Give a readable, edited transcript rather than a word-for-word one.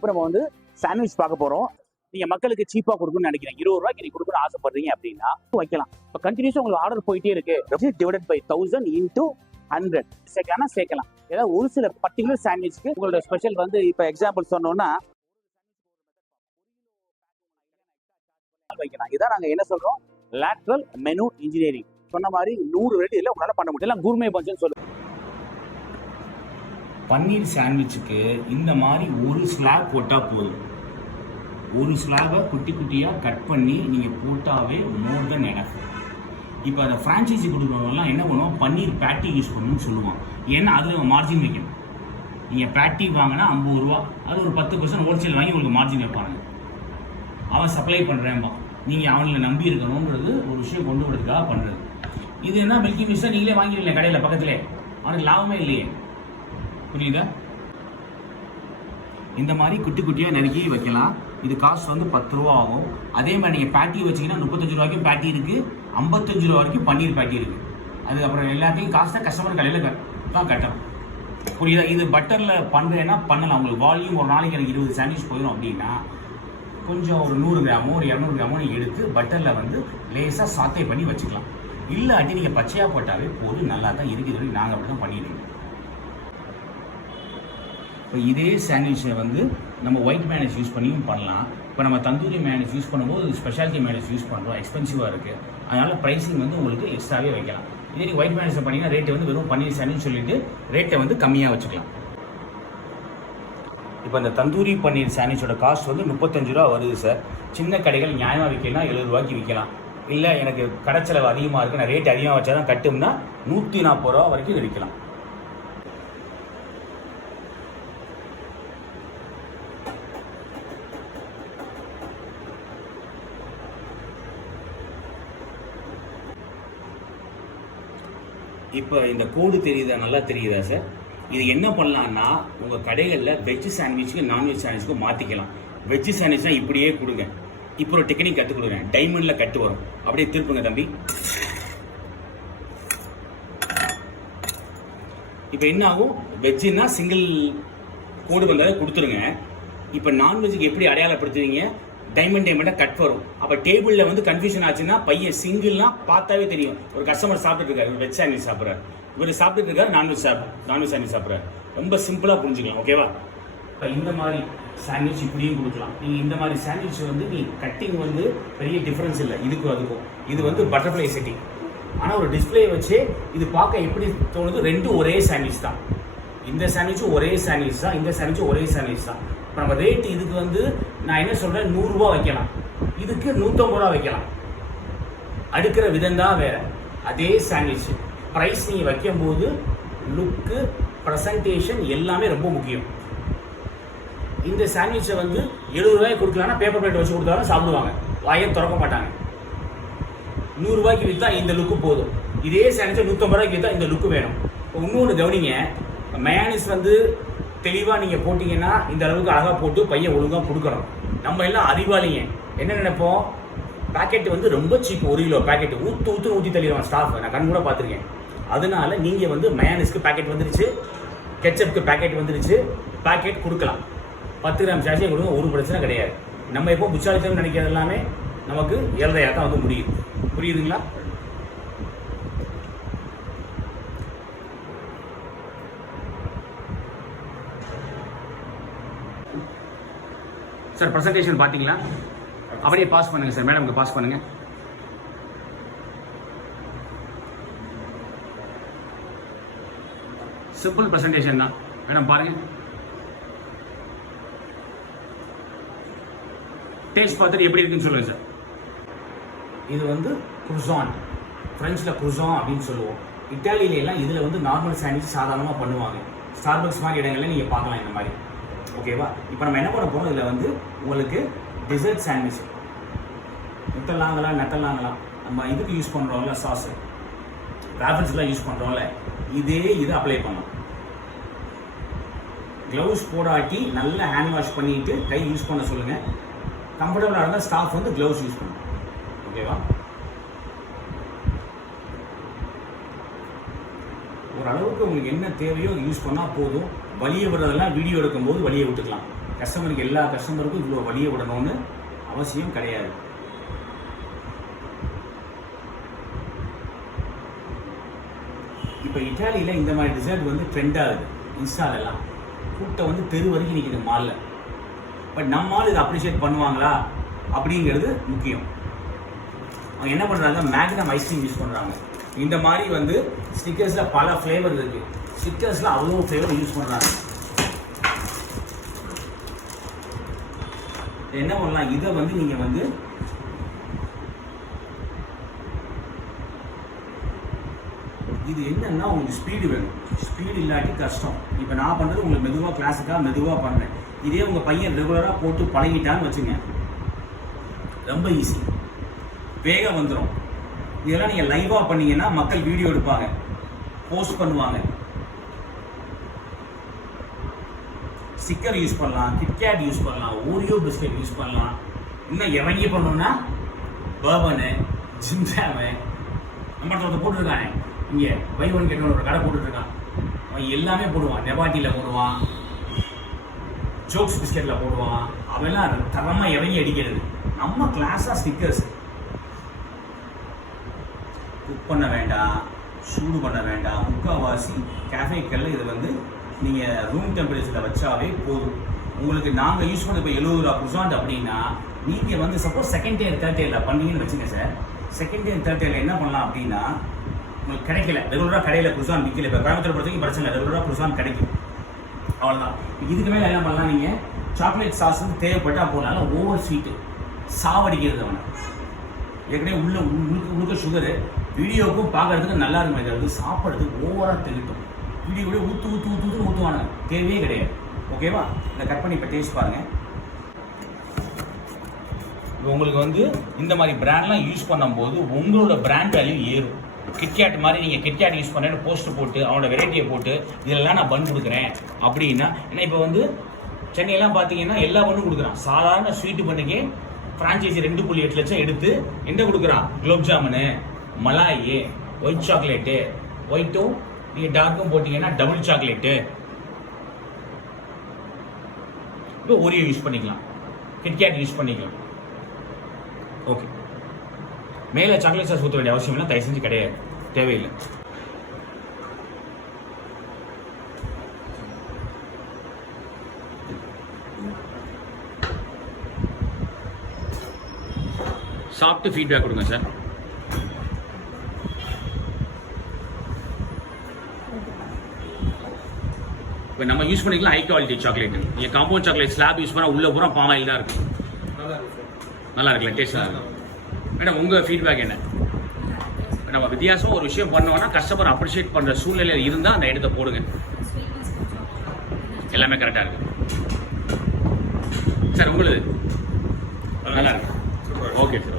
இப்போ நம்ம வந்து சாண்ட்விச் பார்க்க போறோம். நீங்க மக்களுக்கு சீப்பா கொடுக்கணும்னு நினைக்கிறீங்க, 20 ரூபாய்க்கு நீங்க கொடுக்கணும்னு ஆசைப்படுறீங்க அப்படின்னா வைக்கலாம். இப்போ கண்டினியூஸா உங்களுக்கு ஆர்டர் போயிட்டே இருக்கு, டிவைடட் பை 1000 into 100 சேர்க்கலாம். ஏதாவது ஒரு சில பர்டிகுலர் சாண்ட்விச்க்கு உங்களோட ஸ்பெஷல் வந்து இப்போ எக்ஸாம்பிள் சொன்னோம்னா வைக்கலாம். இதான் நாங்க என்ன சொல்றோம், லேட்ரல் மெனு இன்ஜினியரிங். சொன்ன மாதிரி 100 வெரைட்டில உங்களால பண்ண முடியும். எல்லாம் கூர்மே பஞ்சன் சொல்லுங்க. பன்னீர் சாண்ட்விச்சுக்கு இந்த மாதிரி ஒரு ஸ்லாப் போட்டால் போதும். ஒரு ஸ்லாபை குட்டி குட்டியாக கட் பண்ணி நீங்கள் போட்டாவே மோர் தென் எனஃப். இப்போ அதை ஃப்ரான்ச்சைஸி கொடுக்குறவங்கலாம் என்ன பண்ணுவோம், பன்னீர் பேட்டி யூஸ் பண்ணணும்னு சொல்லுவான். ஏன்னா அதில் மார்ஜின் வைக்கணும். நீங்கள் பேட்டி வாங்கினா 50 ரூபா, அது ஒரு 10% ஹோல்சேல் வாங்கி உங்களுக்கு மார்ஜின் வைப்பாங்க. அவன் சப்ளை பண்ணுறேன்பா, நீங்கள் அவங்கள நம்பி இருக்கணுன்றது ஒரு விஷயம் கொண்டு வரதுக்காக பண்ணுறது. இது என்ன மில்கி மிஸ்ஸாக நீங்களே வாங்கிடல கடையில் பக்கத்திலே, அவனுக்கு லாபமே இல்லையே. புரியுதா? இந்த மாதிரி குட்டி குட்டியாக நறுக்கி வைக்கலாம். இது காஸ்ட் வந்து 10 ரூபா ஆகும். அதே மாதிரி நீங்கள் பேட்டி வச்சிங்கன்னா 35 ரூபாய்க்கும் பேட்டி இருக்குது, 55 ரூபா வரைக்கும் பன்னீர் பேட்டி இருக்குது. அதுக்கப்புறம் எல்லாத்தையும் காஸ்ட்டாக கஸ்டமர் கடையில் தான் கட்டணும். புரியுதா? இது பட்டரில் பண்ணுறேன்னா பண்ணலாம். உங்களுக்கு வால்யூம் ஒரு நாளைக்கு எனக்கு 20 சாண்ட்விச் போயிடும் அப்படின்னா கொஞ்சம் ஒரு 100 கிராமோ ஒரு 200 கிராமோ நீங்கள் எடுத்து பட்டரில் வந்து லேசாக சாத்தே பண்ணி வச்சுக்கலாம். இல்லாட்டி நீங்கள் பச்சையாக போட்டாவே போதும், நல்லா தான் இருக்குது. நாங்கள் அப்படி தான் பண்ணிடுவோம். இப்போ இதே சாண்ட்விச்சை வந்து நம்ம ஒயிட் மேனேஜ் யூஸ் பண்ணியும் பண்ணலாம். இப்போ நம்ம தந்தூரி மேனேஜ் யூஸ் பண்ணும்போது ஸ்பெஷாலிட்டி மேனேஜ் யூஸ் பண்ணுறோம், எக்ஸ்பென்சிவாக இருக்குது. அதனால் ப்ரைஸிங் வந்து உங்களுக்கு எக்ஸ்ட்ராவே வைக்கலாம். இதே நீங்கள் ஒயிட் மேனேஜ் பண்ணிங்கன்னா ரேட்டு வந்து வெறும் பன்னீர் சாண்ட்விச் சொல்லிட்டு ரேட்டை வந்து கம்மியாக வச்சுக்கலாம். இப்போ இந்த தந்தூரி பன்னீர் சாண்ட்விச்சோட காஸ்ட் வந்து 35 ரூபா வருது சார். சின்ன கடைகள் நியாயமாக விற்கலாம் 70 ரூபாய்க்கு விற்கலாம். இல்லை எனக்கு கடைச்செலவு அதிகமாக இருக்குது, நான் ரேட் அதிகமாக வச்சா தான் கட்டும்னா 140 ரூபா வரைக்கும் இது விற்கலாம். இப்போ இந்த கோடு தெரியுதா, நல்லா தெரியுதா சார்? இது என்ன பண்ணலான்னா உங்கள் கடைகளில் வெஜ் சாண்ட்விச்சுக்கு நான்வெஜ் சாண்ட்விச்சுக்கு மாற்றிக்கலாம். வெஜ் சாண்ட்விச்னா இப்படியே கொடுங்க. இப்போ ஒரு டெக்னிக் கற்றுக் கொடுக்குறேன். டைமண்டில் கட்டு வரும், அப்படியே திருப்புங்க தம்பி. இப்போ என்ன ஆகும், வெஜ்ஜுன்னா சிங்கிள் கோடு வந்ததை கொடுத்துருங்க. இப்போ நான்வெஜ்ஜுக்கு எப்படி அடையாளப்படுத்துவீங்க, டைமண்டாக கட் வரும். அப்போ டேபிளில் வந்து கன்ஃபியூஷன் ஆச்சுன்னா பையன் சிங்கிள்னா பார்த்தாவே தெரியும். ஒரு கஸ்டமர் சாப்பிட்டு இருக்காரு, வெஜ் சாண்ட்விச் சாப்பிட்றாரு, இவர் சாப்பிட்டு இருக்காரு நான்வெஜ் சாண்ட்விச் சாப்பிட்றாரு. ரொம்ப சிம்பிளாக புரிஞ்சுக்கலாம். ஓகேவா? இப்போ இந்த மாதிரி சாண்ட்விச் இப்படியும் கொடுக்கலாம். நீங்கள் இந்த மாதிரி சாண்ட்விச் வந்து நீ கட்டிங் வந்து பெரிய டிஃப்ரென்ஸ் இல்லை இதுக்கும் அதுக்கும். இது வந்து பட்டர்ஃப்ளை செட்டிங். ஆனால் ஒரு டிஸ்பிளே வச்சு இது பார்க்க எப்படி தோணுது, ரெண்டும் ஒரே சாண்ட்விச் தான். இந்த சாண்ட்விச்சும் ஒரே சாண்ட்விச் தான், இந்த சாண்ட்விச்சும் ஒரே சாண்ட்விச் தான். இப்போ நம்ம ரேட் இதுக்கு வந்து நான் என்ன சொல்கிறேன், 100 ரூபா வைக்கலாம், இதுக்கு 150 ரூபா வைக்கலாம். அடுக்கிற விதம் தான் வேறு. அதே சாண்ட்விச் ப்ரைஸ் நீங்கள் வைக்கும்போது லுக்கு, ப்ரெசன்டேஷன் எல்லாமே ரொம்ப முக்கியம். இந்த சாண்ட்விச்சை வந்து 70 ரூபாய்க்கு கொடுக்கலான்னா பேப்பர் பிளேட் வச்சு கொடுத்தாலும் சாப்பிடுவாங்க, வாயை திறக்க மாட்டாங்க. 100 ரூபாய்க்கு விற்றா இந்த லுக்கு போதும். இதே சாண்ட்விச்சை 150 ரூபாய்க்கு விற்றா இந்த லுக்கு வேணும். இப்போ இன்னொன்று கவனிங்க, மயோனைஸ் வந்து தெளிவாக நீங்கள் போட்டிங்கன்னா இந்த அளவுக்கு அழகாக போட்டு பையன் ஒழுங்காக கொடுக்கணும். நம்ம எல்லாம் அறிவாளிங்க என்ன நினைப்போம், பேக்கெட் வந்து ரொம்ப சீப், 1 கிலோ பேக்கெட் ஊற்றி தள்ளிடுவான் ஸ்டாஃப். நான் கண் கூட பார்த்துருக்கேன். அதனால நீங்கள் வந்து மயோனைஸ்க்கு பேக்கெட் வந்துருச்சு, கெச்சப்புக்கு பேக்கெட் வந்துருச்சு, பேக்கெட் கொடுக்கலாம். 10 கிராம் சாஷே கொடுங்க, ஒரு பிரச்சனை கிடையாது. நம்ம எப்போ புச்சாலித்தனம் நினைக்கிறது எல்லாமே நமக்கு ஏழ்றையாக தான் வந்து முடியுது. புரியுதுங்களா? சார் ப்ரெசன்டேஷன் பார்த்தீங்களா? அப்படியே பாஸ் பண்ணுங்கள் சார், மேடம்க்கு பாஸ் பண்ணுங்கள். சிம்பிள் ப்ரெசன்டேஷன் தான் மேடம், பாருங்கள். டேஸ்ட் பார்த்துட்டு எப்படி இருக்குன்னு சொல்லுங்கள் சார். இது வந்து குர்சான், ஃப்ரெஞ்சில் குர்சான் அப்படின்னு சொல்லுவோம். இட்டாலியிலாம் இதில் வந்து நார்மல் சாண்ட்விச் சாதாரணமாக பண்ணுவாங்க. ஸ்டார்பக்ஸ் மாதிரி இடங்கள்ல நீங்கள் பார்க்கலாம் இந்த மாதிரி. ஓகேவா? இப்போ நம்ம என்ன பண்ண போகிறோம், இதில் வந்து உங்களுக்கு டெசர்ட் சாண்ட்விச் நெட்டலாங்கலாம் நம்ம இதுக்கு யூஸ் பண்ணுறோம்ல, சாஸு ராஃபிள்ஸ்லாம் யூஸ் பண்ணுறோம்ல, இதே இது அப்ளை பண்ணலாம். க்ளவுஸ் போடாட்டி நல்லா ஹேண்ட் வாஷ் பண்ணிட்டு கை யூஸ் பண்ண சொல்லுங்கள். கம்ஃபர்டபுளாக இருந்தால் ஸ்டாஃப் வந்து க்ளவுஸ் யூஸ் பண்ணும். ஓகேவா? ஓரளவுக்கு உங்களுக்கு என்ன தேவையோ யூஸ் பண்ணால் போதும். வலியை விடுறதெல்லாம் வீடியோ எடுக்கும்போது வலியை விட்டுக்கலாம். கஸ்டமருக்கு எல்லா கஸ்டமருக்கும் இவ்வளோ வழியை விடணும்னு அவசியம் கிடையாது. இப்போ இட்டாலியில் இந்த மாதிரி டிசர்ட் வந்து ட்ரெண்ட் ஆகுது. இன்ஸ்டாலெல்லாம் கூட்டம் வந்து தெரு வரைக்கும் நிற்கிது மாலில். பட் நம்மால் இதை அப்ரிஷியேட் பண்ணுவாங்களா அப்படிங்கிறது முக்கியம். அவங்க என்ன பண்ணுறாங்க, மேக்னம் ஐஸ்கிரீம் யூஸ் பண்ணுறாங்க. இந்த மாதிரி வந்து ஸ்டிக்கர்ஸில் பல ஃப்ளேவர் இருக்குது. ஸ்டிக்கர்ஸில் அவ்வளோ ஃப்ளேவர் யூஸ் பண்ணுறாங்க. என்ன பண்ணலாம், இதை வந்து நீங்கள் வந்து இது என்னன்னா உங்களுக்கு ஸ்பீடு வேணும். ஸ்பீடு இல்லாட்டி கஷ்டம். இப்போ நான் பண்ணுறது உங்களுக்கு மெதுவாக கிளாஸுக்காக மெதுவாக பண்ணுறேன். இதே உங்கள் பையன் ரெகுலராக போட்டு பழகிட்டான்னு வச்சுங்க, ரொம்ப ஈஸி, வேகம் வந்துடும். இதெல்லாம் நீங்கள் லைவாக பண்ணீங்கன்னா மக்கள் வீடியோ எடுப்பாங்க, போஸ்ட் பண்ணுவாங்க. ஸ்டிக்கர் யூஸ் பண்ணலாம், கிட்கேட் யூஸ் பண்ணலாம், ஓரியோ பிஸ்கட் யூஸ் பண்ணலாம். இன்னும் இறங்கி பண்ணோம்னா பர்பனு, ஜிம்ஜாமு, நம்ம போட்டுருக்காங்க. இங்கே பை ஒன் கெட் ஒன் ஒரு கடை போட்டுட்ருக்கான். அவன் எல்லாமே போடுவான். நெபாட்டியில் போடுவான், ஜோக்ஸ் பிஸ்கெட்டில் போடுவான். அவெல்லாம் தரமாக இறங்கி அடிக்கிறது. நம்ம கிளாஸாக ஸ்டிக்கர்ஸ் குக் பண்ண வேண்டாம், சூடு பண்ண வேண்டாம். முக்கால்வாசி கேஃபேக்களில் இதை வந்து நீங்கள் ரூம் டெம்பரேச்சரில் வச்சாவே போதும். உங்களுக்கு நாங்கள் யூஸ் பண்ண இப்போ 70 ரூபா குசாண்ட் அப்படின்னா, நீங்கள் வந்து சப்போஸ் செகண்ட் இயர் தேர்ட் இயரில் பண்ணீங்கன்னு வச்சுங்க சார். செகண்ட் இயர் தேர்ட் இயரில் என்ன பண்ணலாம் அப்படின்னா, உங்களுக்கு கிடைக்கல, ரெகுலராக கடையில் குசான் விற்கல. இப்போ கோயம்புத்தூர் பொறுத்தவரைக்கும் பிரச்சனை இல்லை, ரெகுலராக குசான் கிடைக்கும். அவ்வளோதான். இதுக்கு மேலே என்ன பண்ணலாம், நீங்கள் சாக்லேட் சாஸ் வந்து தேவைப்பட்டால் போனாலும் ஓவர் ஸ்வீட்டு சாவடிக்கிறது அவனை. ஏற்கனவே உள்ள சுகரு வீடியோவுக்கும் பார்க்கறதுக்கு நல்லா இருக்குமே, அது சாப்பிட்றதுக்கு ஓவராக தெளிட்டும். வீடியோ கூட ஊற்றுவானுங்க, தேவையே கிடையாது. ஓகேவா? இதை கட் பண்ணி இப்போ டேஸ்ட் பாருங்கள். இப்போ உங்களுக்கு வந்து இந்த மாதிரி பிராண்ட்லாம் யூஸ் பண்ணும்போது உங்களோட பிராண்ட் வேல்யூ ஏறும். கிட்கேட் மாதிரி நீங்கள் கிட்கேட் யூஸ் பண்ணேன்னு போஸ்ட் போட்டு அவனோட வெரைட்டியை போட்டு இதெல்லாம் நான் பன் கொடுக்குறேன் அப்படின்னா, ஏன்னா இப்போ வந்து சென்னையெல்லாம் பார்த்தீங்கன்னா எல்லா பண்ணும் கொடுக்குறான். சாதாரண ஸ்வீட்டு பண்ணுக்கே ஃப்ரான்ச்சைசி 2.8 லட்சம் எடுத்து என்ன கொடுக்குறான், குலோப் ஜாமுனு, மலாயி, ஒயிட் சாக்லேட்டு, ஒயிட்டும் நீங்கள் டார்க்கும் போட்டிங்கன்னா டபுள் சாக்லேட்டு. இப்போ ஓரியோ யூஸ் பண்ணிக்கலாம், கிட்கேட் யூஸ் பண்ணிக்கலாம். ஓகே, மேலே சாக்லேட் சாஸ் ஊற்ற வேண்டிய அவசியம் இல்லை, தயவு செஞ்சு கிடையாது, தேவையில்லை. சாப்பிட்டு ஃபீட்பேக் கொடுங்க சார். இப்போ நம்ம யூஸ் பண்ணிக்கலாம் ஹை குவாலிட்டி சாக்லேட். நீங்கள் காம்பவுண்ட் சாக்லேட் ஸ்லாப் யூஸ் பண்ணால் உள்ள பூரா பாம் ஆயில் தான் இருக்கும். நல்லா இருக்குல்ல, டேஸ்டாக இருக்கும். மேடம் உங்கள் ஃபீட்பேக் என்ன? நம்ம வித்தியாசம் ஒரு விஷயம் பண்ணோம்னா கஸ்டமர் அப்ரிஷியேட் பண்ணுற சூழ்நிலையில் இருந்தால் அந்த இடத்த போடுங்க. எல்லாமே கரெக்டாக இருக்கு சார். உங்களுக்கு நல்லா இருக்கு. Okay sir.